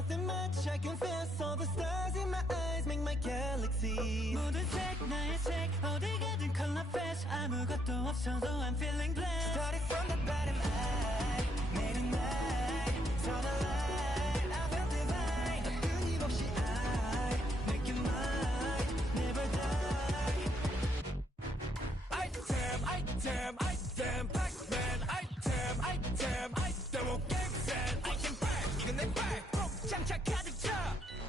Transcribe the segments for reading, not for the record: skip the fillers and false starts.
nothing much. I confess all the stars in my eyes make my galaxy. 모든 색 나의 색 어디 가든 color fresh 아무것도 없어도 I'm feeling blessed. Started from the bottom, I made a night, saw the light, I felt divine. 끊임없이 I make you mine, never die. Item, item, item, Pac-Man, item, item, item, 갱생, item back, 이건 내 back, 장착 가득 차,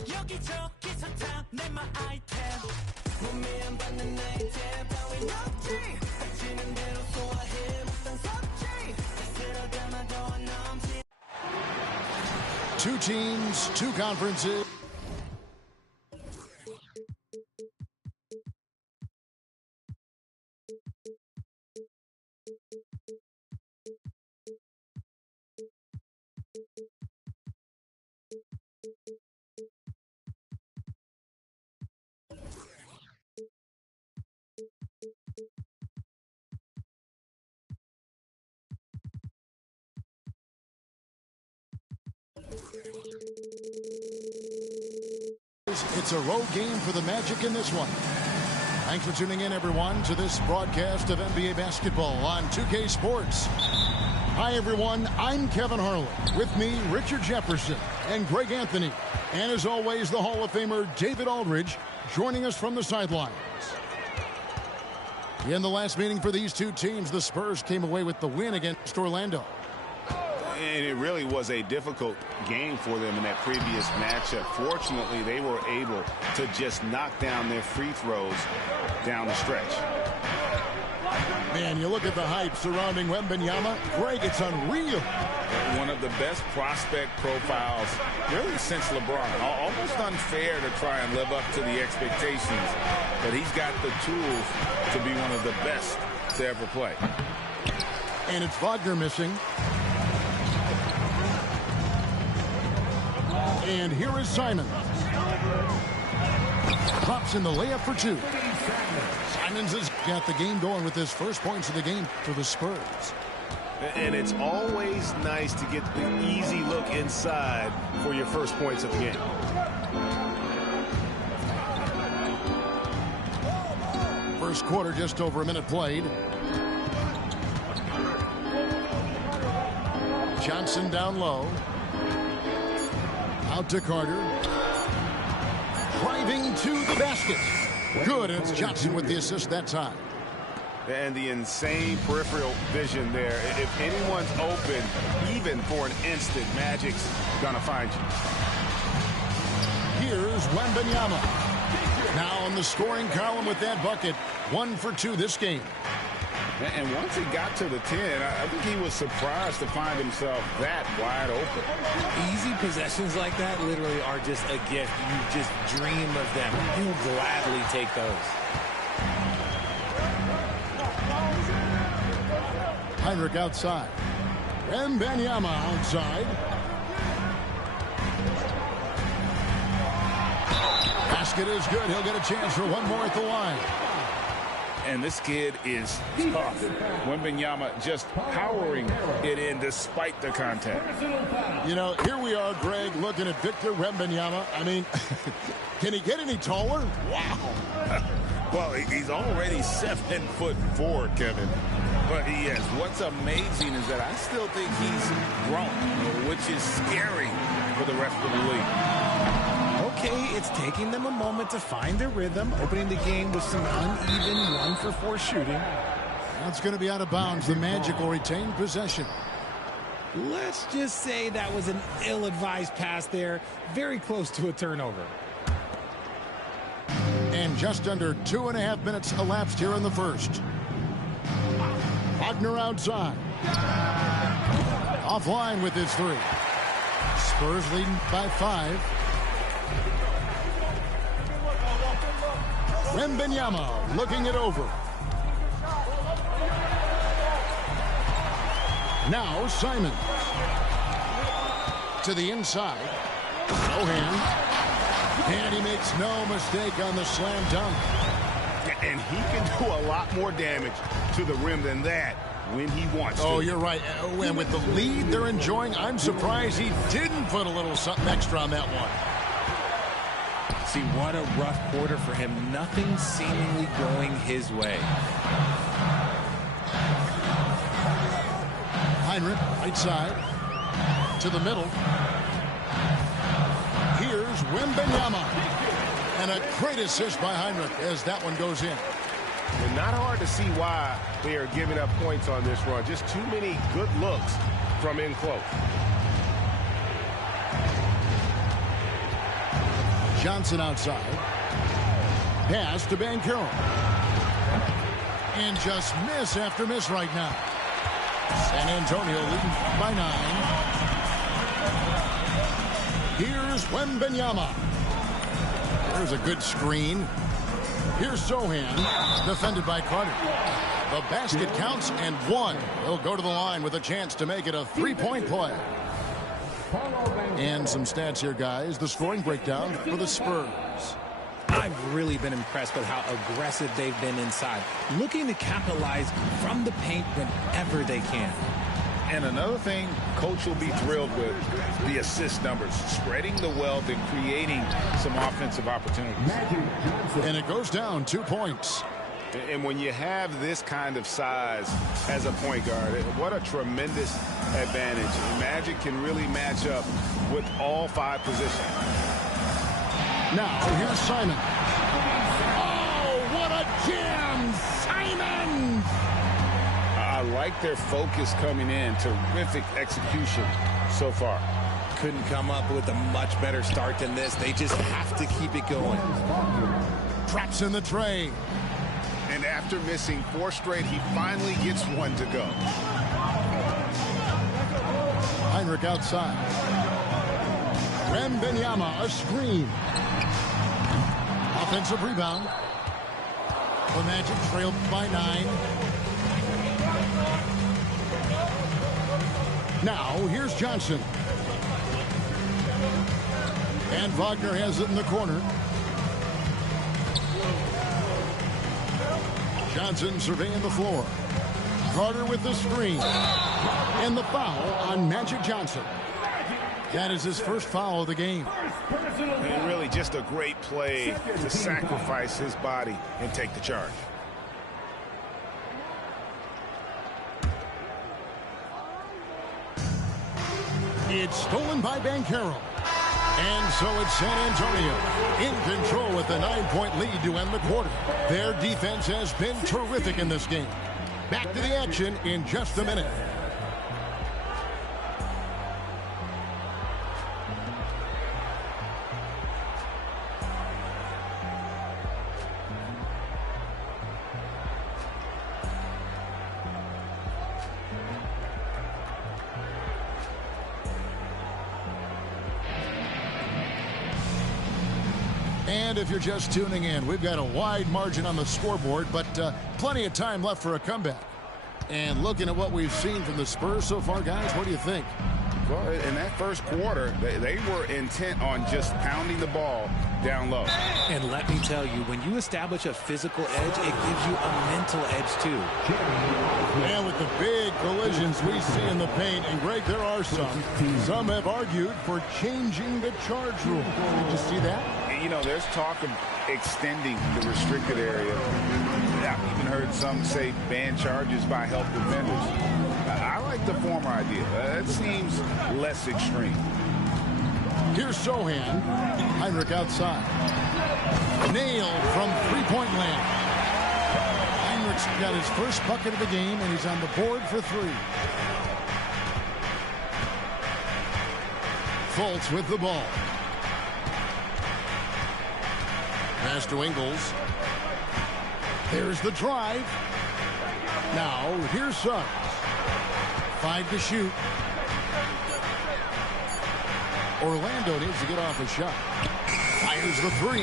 여기저기 선탐 내 my item. 몸에 안 받는 아이템 따윈 없지, 펼치는 대로 소화해 먹던 섭지, 다 쓸어 담아도 안 넘지. Two teams, two conferences. It's a road game for the Magic in this one. Thanks for tuning in, everyone, to this broadcast of NBA basketball on 2K Sports. Hi, everyone. I'm Kevin Harlan. With me, Richard Jefferson and Greg Anthony. And as always, the Hall of Famer David Aldridge joining us from the sidelines. In the last meeting for these two teams, the Spurs came away with the win against Orlando. And it really was a difficult game for them in that previous matchup. Fortunately, they were able to just knock down their free throws down the stretch. Man, you look at the hype surrounding Wembanyama. Greg, it's unreal. One of the best prospect profiles really since LeBron. Almost unfair to try and live up to the expectations, but he's got the tools to be one of the best to ever play. And it's Wagner missing. And here is Simon. Drops in the layup for two. Simons has got the game going with his first points of the game for the Spurs. And it's always nice to get the easy look inside for your first points of the game. First quarter, just over a minute played. Johnson down low. Out to Carter. Driving to the basket. Good, and it's Johnson with the assist that time. And the insane peripheral vision there. If anyone's open, even for an instant, Magic's gonna find you. Here's Wembanyama. Now in the scoring column with that bucket. 1 for 2 this game. And once he got to the 10, I think he was surprised to find himself that wide open. Easy possessions like that literally are just a gift. You just dream of them. He'll gladly take those. Heinrich outside. Wembanyama outside. Basket is good. He'll get a chance for one more at the line. And this kid is tough. Wembanyama just powering it in despite the contact. You know, here we are, Greg, looking at Victor Wembanyama. I mean, can he get any taller? Wow. Well, he's already 7'4", Kevin. But he is. What's amazing is that I still think he's grown, which is scary for the rest of the league. Okay, it's taking them a moment to find their rhythm, opening the game with some uneven 1-for-4 shooting. That's going to be out of bounds. The Magic will retain possession. Let's just say that was an ill-advised pass there, very close to a turnover. And just under 2.5 minutes elapsed here in the first. Wagner outside. Offline with his 3. Spurs leading by 5. Wembanyama looking it over. Now Simon. To the inside. No hand. And he makes no mistake on the slam dunk. And he can do a lot more damage to the rim than that when he wants to. Oh, you're right. And with the lead they're enjoying, I'm surprised he didn't put a little something extra on that one. See, what a rough quarter for him. Nothing seemingly going his way. Heinrich, right side, to the middle. Here's Wembanyama. And a great assist by Heinrich as that one goes in. And not hard to see why they are giving up points on this run. Just too many good looks from in close. Johnson outside. Pass to Banchero. And just miss after miss right now. San Antonio leading by 9. Here's Wembanyama. There's a good screen. Here's Sohan, defended by Carter. The basket counts and one. He'll go to the line with a chance to make it a three-point play. And some stats here, guys. The scoring breakdown for the Spurs. I've really been impressed with how aggressive they've been inside, looking to capitalize from the paint whenever they can. And another thing coach will be thrilled with, the assist numbers, spreading the wealth and creating some offensive opportunities. And it goes down 2 points. And when you have this kind of size as a point guard, what a tremendous advantage. Magic can really match up with all 5 positions. Now, here's Simon. Oh, what a jam! Simon! I like their focus coming in. Terrific execution so far. Couldn't come up with a much better start than this. They just have to keep it going. Traps in the tray. And after missing 4 straight, he finally gets one to go. Heinrich outside. Wembanyama, a screen. Offensive rebound. The Magic trailed by 9. Now, here's Johnson. And Wagner has it in the corner. Johnson surveying the floor. Carter with the screen. And the foul on Magic Johnson. That is his first foul of the game. And really just a great play to sacrifice his body and take the charge. It's stolen by Banchero. And so it's San Antonio in control with a 9-point lead to end the quarter. Their defense has been terrific in this game. Back to the action in just a minute. And if you're just tuning in, we've got a wide margin on the scoreboard, but plenty of time left for a comeback. And looking at what we've seen from the Spurs so far, guys, what do you think? Well, in that first quarter, they were intent on just pounding the ball down low. And let me tell you, when you establish a physical edge, it gives you a mental edge too. And with the big collisions we see in the paint, and Greg, there are some. Some have argued for changing the charge rule. Did you see that? You know, there's talk of extending the restricted area. I've even heard some say ban charges by help defenders. I like the former idea. It seems less extreme. Here's Sohan. Heinrich outside. Nailed from three-point land. Heinrich's got his first bucket of the game, and he's on the board for 3. Fultz with the ball. Pass to Ingles. There's the drive. Now, here's Suggs. 5 to shoot. Orlando needs to get off a shot. Fires the 3.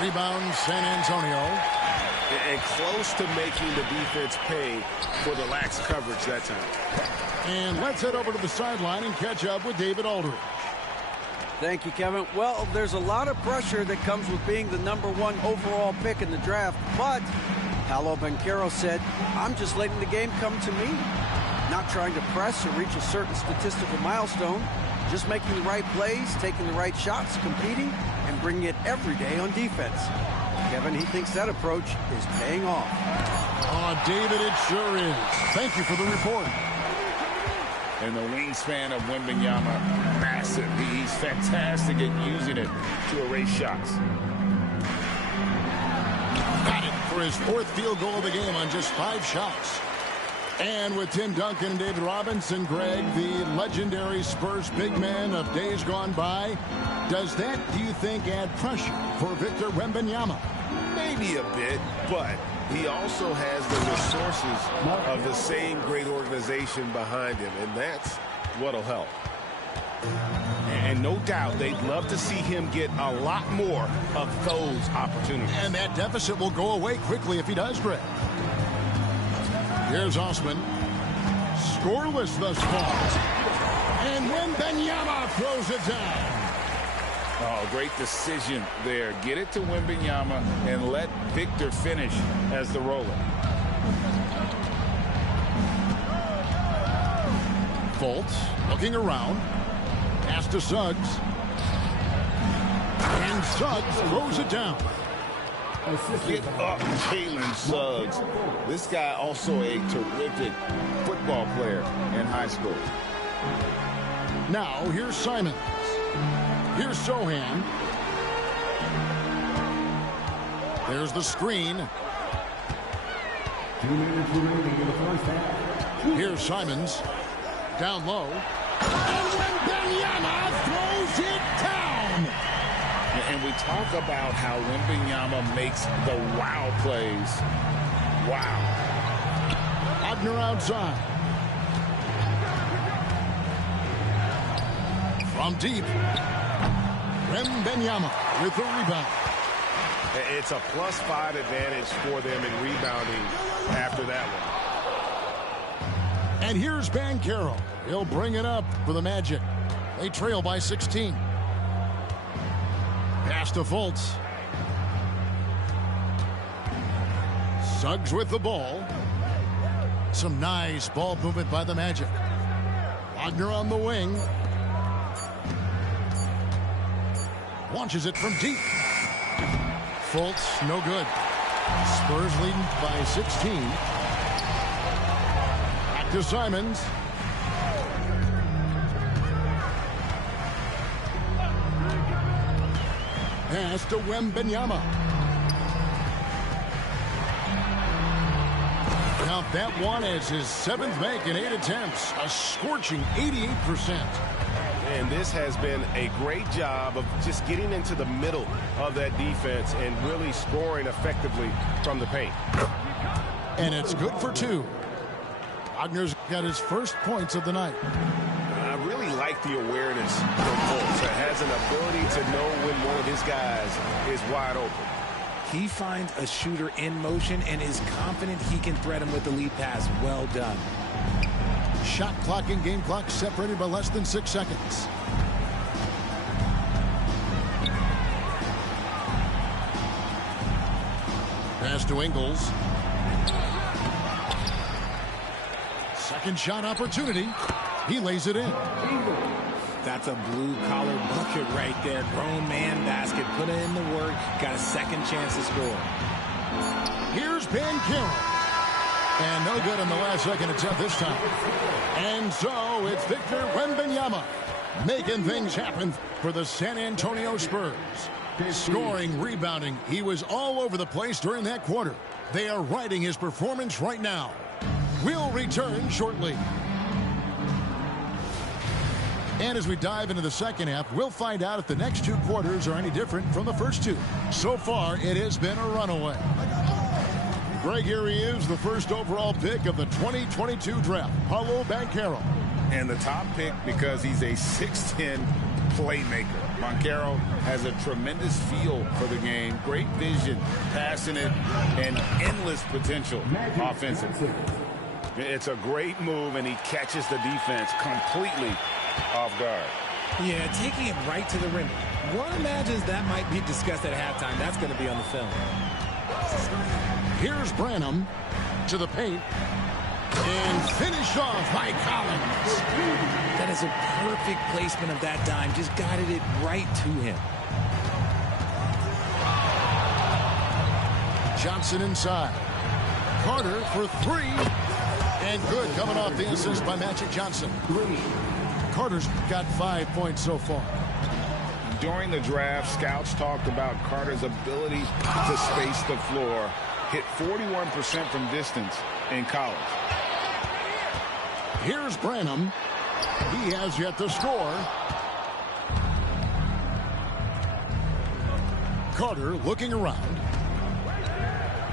Rebound, San Antonio. And close to making the defense pay for the lax coverage that time. And let's head over to the sideline and catch up with David Aldridge. Thank you, Kevin. Well, there's a lot of pressure that comes with being the #1 overall pick in the draft, but Paolo Banchero said, "I'm just letting the game come to me. Not trying to press or reach a certain statistical milestone. Just making the right plays, taking the right shots, competing, and bringing it every day on defense." Kevin, he thinks that approach is paying off. Oh, David, it sure is. Thank you for the report. And the wingspan of Wembanyama, massive. He's fantastic at using it to erase shots. Got it for his fourth field goal of the game on just 5 shots. And with Tim Duncan and David Robinson, Greg, the legendary Spurs big man of days gone by, does that, do you think, add pressure for Victor Wembanyama? Maybe a bit, but he also has the resources of the same great organization behind him, and that's what'll help. And no doubt they'd love to see him get a lot more of those opportunities. And that deficit will go away quickly if he does, Greg. Here's Osman. Scoreless thus far. And Wembanyama throws it down. Oh, great decision there. Get it to Wembanyama and let Victor finish as the roller. Fultz looking around. Pass to Suggs. And Suggs throws it down. Get up, Jalen Suggs. This guy also a terrific football player in high school. Now, here's Simons. Here's Sohan. There's the screen. 2 minutes remaining in the first half. Here's Simons. Down low. And Wembanyama throws it down. And we talk about how Wembanyama makes the wow plays. Wow. Wagner outside. From deep. Wembanyama with the rebound. It's a +5 advantage for them in rebounding after that one. And here's Banchero. He'll bring it up for the Magic. They trail by 16. Pass to Fultz. Suggs with the ball. Some nice ball movement by the Magic. Wagner on the wing. Launches it from deep. Fultz, no good. Spurs leading by 16. Back to Simons. Pass to Wembanyama. Now that one is his 7th make in 8 attempts. A scorching 88%. And this has been a great job of just getting into the middle of that defense and really scoring effectively from the paint. And it's good for 2. Wagner's got his first points of the night. I really like the awareness from Fultz. It has an ability to know when one of his guys is wide open. He finds a shooter in motion and is confident he can thread him with the lead pass. Well done. Shot clock and game clock separated by less than 6 seconds. Pass to Ingles. Second shot opportunity. He lays it in. That's a blue-collar bucket right there. Grown man basket. Put in the work. Got a second chance to score. Here's Banchero. And no good on the last second attempt this time. And so it's Victor Wembanyama making things happen for the San Antonio Spurs. Scoring, rebounding. He was all over the place during that quarter. They are riding his performance right now. We'll return shortly. And as we dive into the second half, we'll find out if the next 2 quarters are any different from the first 2. So far, it has been a runaway. Greg, here he is, the first overall pick of the 2022 draft, Paolo Banchero. And the top pick because he's a 6'10 playmaker. Banchero has a tremendous feel for the game, great vision, passing it, and endless potential offensively. It's a great move, and he catches the defense completely off guard. Yeah, taking it right to the rim. One imagines that might be discussed at halftime. That's going to be on the film. Here's Branham to the paint. And finished off by Collins. That is a perfect placement of that dime. Just guided it right to him. Johnson inside. Carter for three. And good, coming off the assist by Magic Johnson. Carter's got 5 points so far. During the draft, scouts talked about Carter's ability to space the floor. Hit 41% from distance in college. Here's Branham. He has yet to score. Carter looking around.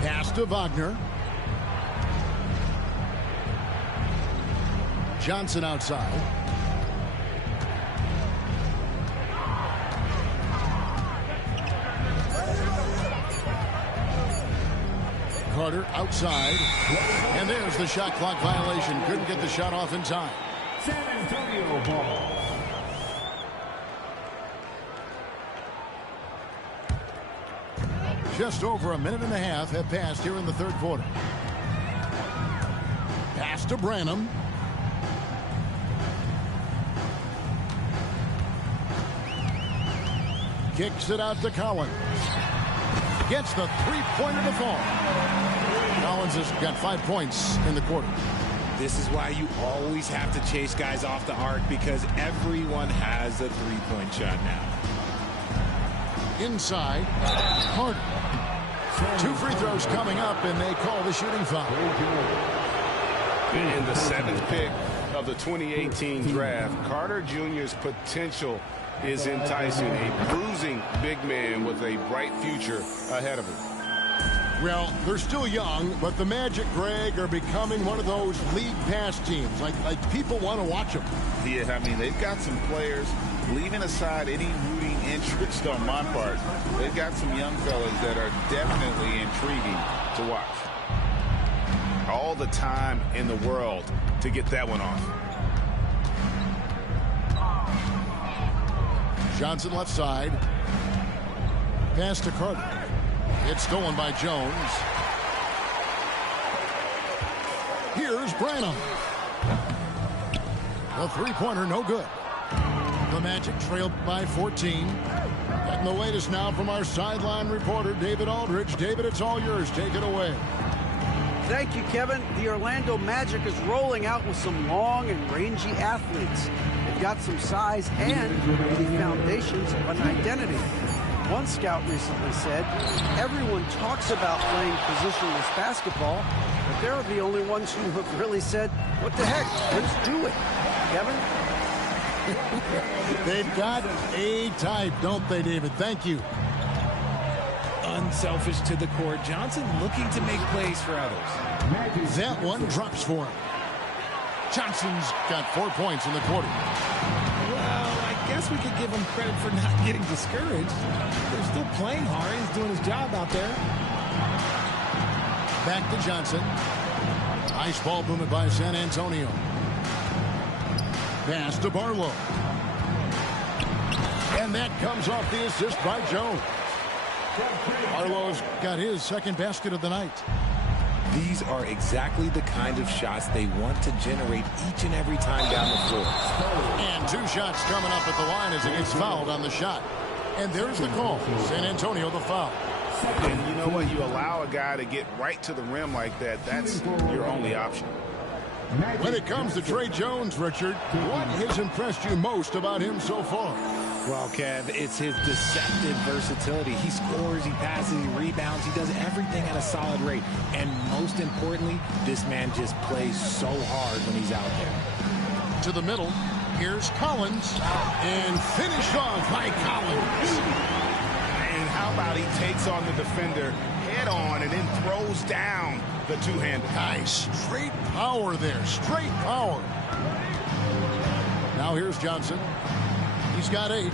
Pass to Wagner. Johnson outside. Carter outside. And there's the shot clock violation. Couldn't get the shot off in time. San Antonio ball. Just over a minute and a half have passed here in the third quarter. Pass to Branham. Kicks it out to Collins. Gets the three-pointer to fall. Collins has got 5 points in the quarter. This is why you always have to chase guys off the arc, because everyone has a three-point shot now. Inside, Carter. 2 free throws coming up, and they call the shooting foul. In the 7th pick of the 2018 draft, Carter Jr.'s potential is enticing. A bruising big man with a bright future ahead of him. Well, they're still young, but the Magic, Greg, are becoming one of those league pass teams. Like people want to watch them. Yeah, I mean, they've got some players, leaving aside any rooting interest on my part, they've got some young fellas that are definitely intriguing to watch. All the time in the world to get that one off. Johnson left side. Pass to Carter. It's stolen by Jones. Here's Branham. The three-pointer, no good. The Magic trailed by 14. Getting the latest now from our sideline reporter, David Aldridge. David, it's all yours. Take it away. Thank you, Kevin. The Orlando Magic is rolling out with some long and rangy athletes. They've got some size and the foundations of an identity. One scout recently said, everyone talks about playing positionless basketball, but they're the only ones who have really said, what the heck, let's do it. Kevin? They've got a type, don't they, David? Thank you. Unselfish to the court. Johnson looking to make plays for others. That one drops for him. Johnson's got 4 points in the quarter. Well, I guess we could give him credit for not getting discouraged. They're still playing hard. He's doing his job out there. Back to Johnson. Nice ball movement by San Antonio. Pass to Barlow. And that comes off the assist by Jones. Barlow's got his second basket of the night. These are exactly the kind of shots they want to generate each and every time down the floor. And 2 shots coming up at the line as he gets fouled on the shot. And there's the call. San Antonio the foul. And you know what? You allow a guy to get right to the rim like that. That's your only option. When it comes to Trey Jones, Richard, what has impressed you most about him so far? Well, Kev, it's his deceptive versatility. He scores, he passes, he rebounds, he does everything at a solid rate. And most importantly, this man just plays so hard when he's out there. To the middle, here's Collins, and finished off by Collins. And how about he takes on the defender head on and then throws down the two-hander. Nice. Straight power there. Straight power. Now here's Johnson. He's got 8.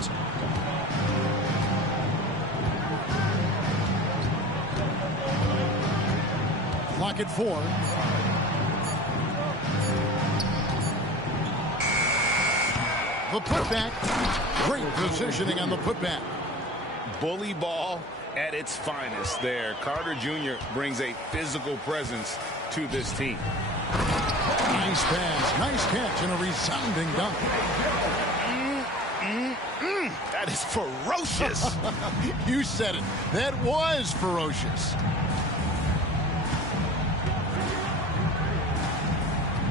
Clock at 4. The putback. Great positioning on the putback. Bully ball at its finest there. Carter Jr. brings a physical presence to this team. Nice pass, nice catch, and a resounding dunk. That is ferocious. You said it. That was ferocious.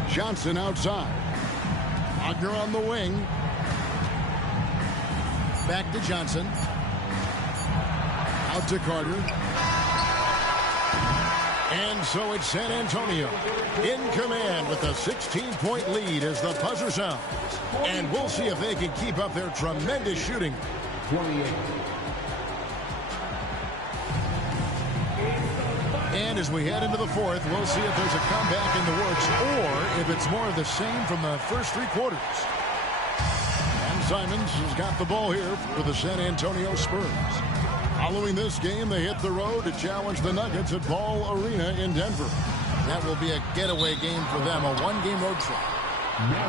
Johnson outside. Wagner on the wing. Back to Johnson. Out to Carter. And so it's San Antonio in command with a 16-point lead as the buzzer sounds. And we'll see if they can keep up their tremendous shooting. 28. And as we head into the fourth, we'll see if there's a comeback in the works or if it's more of the same from the first three quarters. And Simons has got the ball here for the San Antonio Spurs. Following this game, they hit the road to challenge the Nuggets at Ball Arena in Denver. That will be a getaway game for them, a one-game road trip.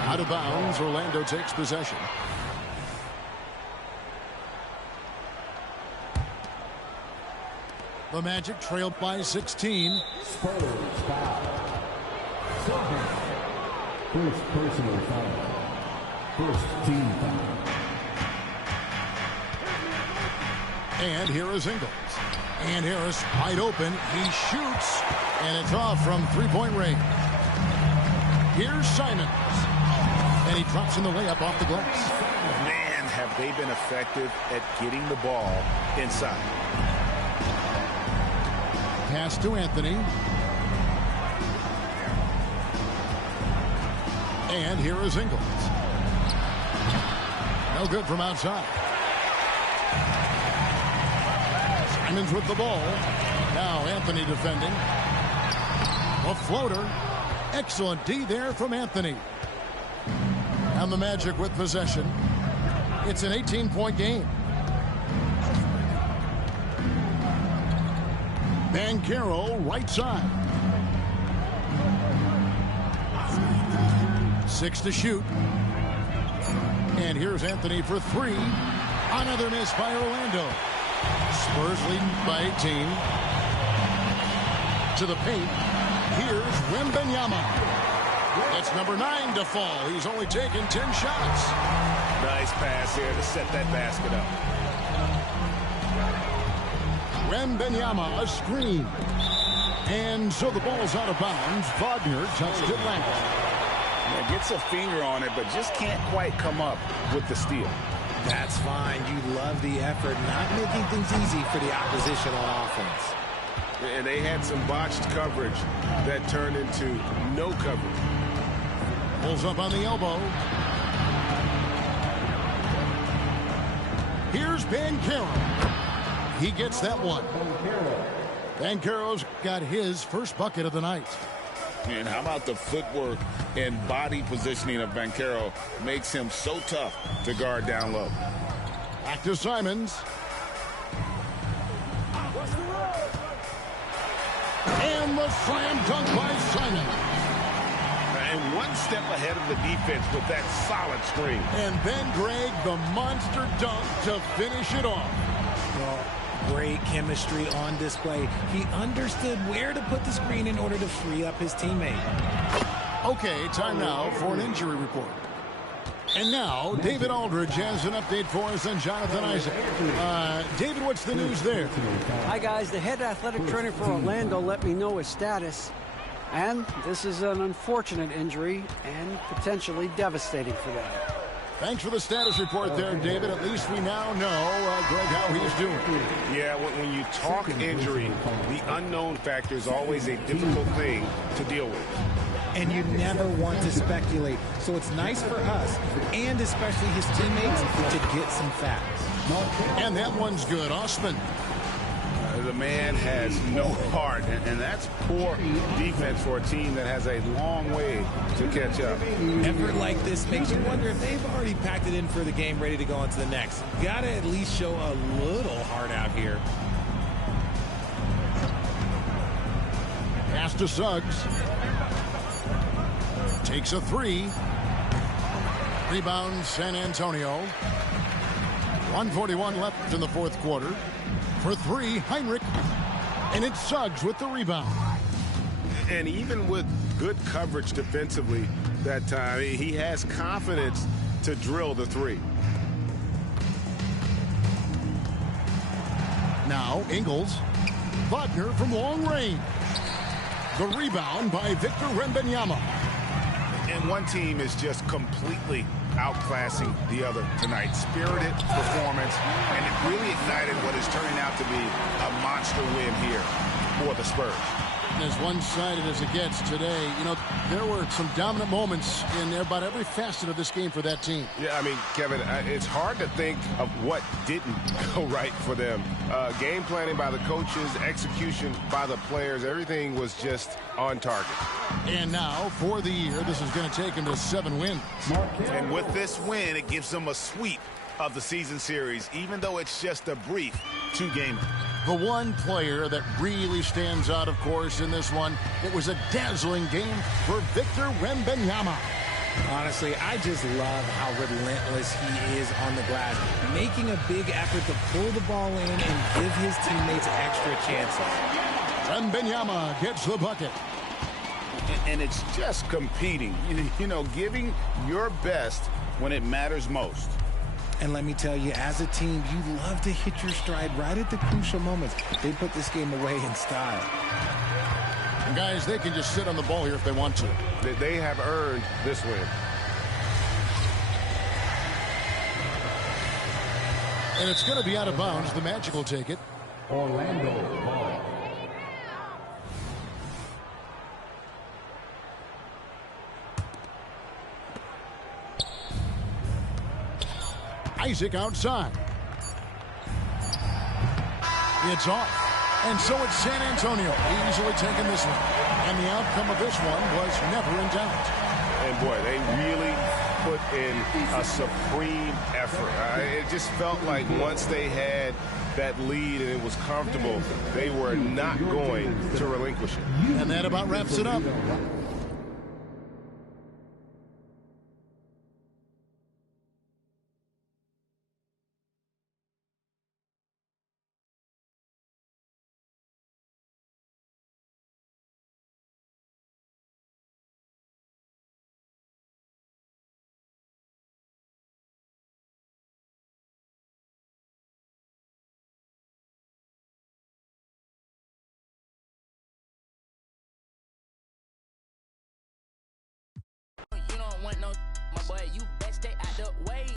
Out of bounds, Orlando takes possession. The Magic trailed by 16. Spurs foul. First personal foul. First team foul. And here is Ingles. And Harris wide open. He shoots. And it's off from three-point range. Here's Simons. And he drops in the layup off the glass. Man, have they been effective at getting the ball inside. Pass to Anthony. And here is Ingles. No good from outside. Simons with the ball. Now Anthony defending. A floater. Excellent D there from Anthony. And the Magic with possession. It's an 18-point game. Banchero right side. 6 to shoot. And here's Anthony for 3. Another miss by Orlando. Spurs leading by 18. To the paint. Here's Wembanyama. It's number 9 to fall. He's only taken 10 shots. Nice pass here to set that basket up. Wembanyama, a screen. And so the ball's out of bounds. Wagner touched it last. Yeah, gets a finger on it, but just can't quite come up with the steal. That's fine. You love the effort, not making things easy for the opposition on offense. And they had some botched coverage that turned into no coverage. Pulls up on the elbow. Here's Banchero. He gets that one. Banchero's got his first bucket of the night. And how about the footwork and body positioning of Banchero makes him so tough to guard down low. Back to Simons. And the slam dunk by Simons. And one step ahead of the defense with that solid screen. And then Greg, the monster dunk to finish it off. Well, great chemistry on display. He understood where to put the screen in order to free up his teammate. Okay, time now for an injury report. And now, David Aldridge has an update for us on Jonathan Isaac. David, what's the news there? Hi, guys. The head athletic trainer for Orlando let me know his status. And this is an unfortunate injury and potentially devastating for them. Thanks for the status report there, David. At least we now know, Greg, how he's doing. Yeah, when you talk injury, the unknown factor is always a difficult thing to deal with. And you never want to speculate. So it's nice for us, and especially his teammates, to get some facts. And that one's good. Osman. The man has no heart, and that's poor defense for a team that has a long way to catch up. Effort like this makes you wonder if they've already packed it in for the game, ready to go on to the next. Gotta at least show a little heart out here. Pass to Suggs. Takes a 3. Rebound San Antonio. 1:41 left in the fourth quarter. For three, Heinrich. And it's Suggs with the rebound. And even with good coverage defensively that time, he has confidence to drill the three. Now Ingles. Wagner from long range. The rebound by Victor Wembanyama. And one team is just completely outclassing the other tonight. Spirited performance, and it really ignited what is turning out to be a monster win here for the Spurs. As one-sided as it gets today, you know, there were some dominant moments in about every facet of this game for that team. Yeah, I mean, Kevin, it's hard to think of what didn't go right for them. Game planning by the coaches, execution by the players, everything was just on target. And now, for the year, this is going to take them to 7 wins. And with this win, it gives them a sweep of the season series, even though it's just a brief 2-game. The one player that really stands out, of course, in this one, it was a dazzling game for Victor Wembanyama. Honestly, I just love how relentless he is on the glass, making a big effort to pull the ball in and give his teammates extra chances. Wembanyama gets the bucket. And it's just competing, you know, giving your best when it matters most. And let me tell you, as a team, you love to hit your stride right at the crucial moments. They put this game away in style. And guys, they can just sit on the ball here if they want to. They have earned this win. And it's going to be out of bounds. The Magic will take it. Orlando ball. Isaac outside. It's off. And so it's San Antonio easily taking this one. And the outcome of this one was never in doubt. And boy, they really put in a supreme effort. It just felt like once they had that lead and it was comfortable, they were not going to relinquish it. And that about wraps it up. You don't want no, my boy, you best stay out the way.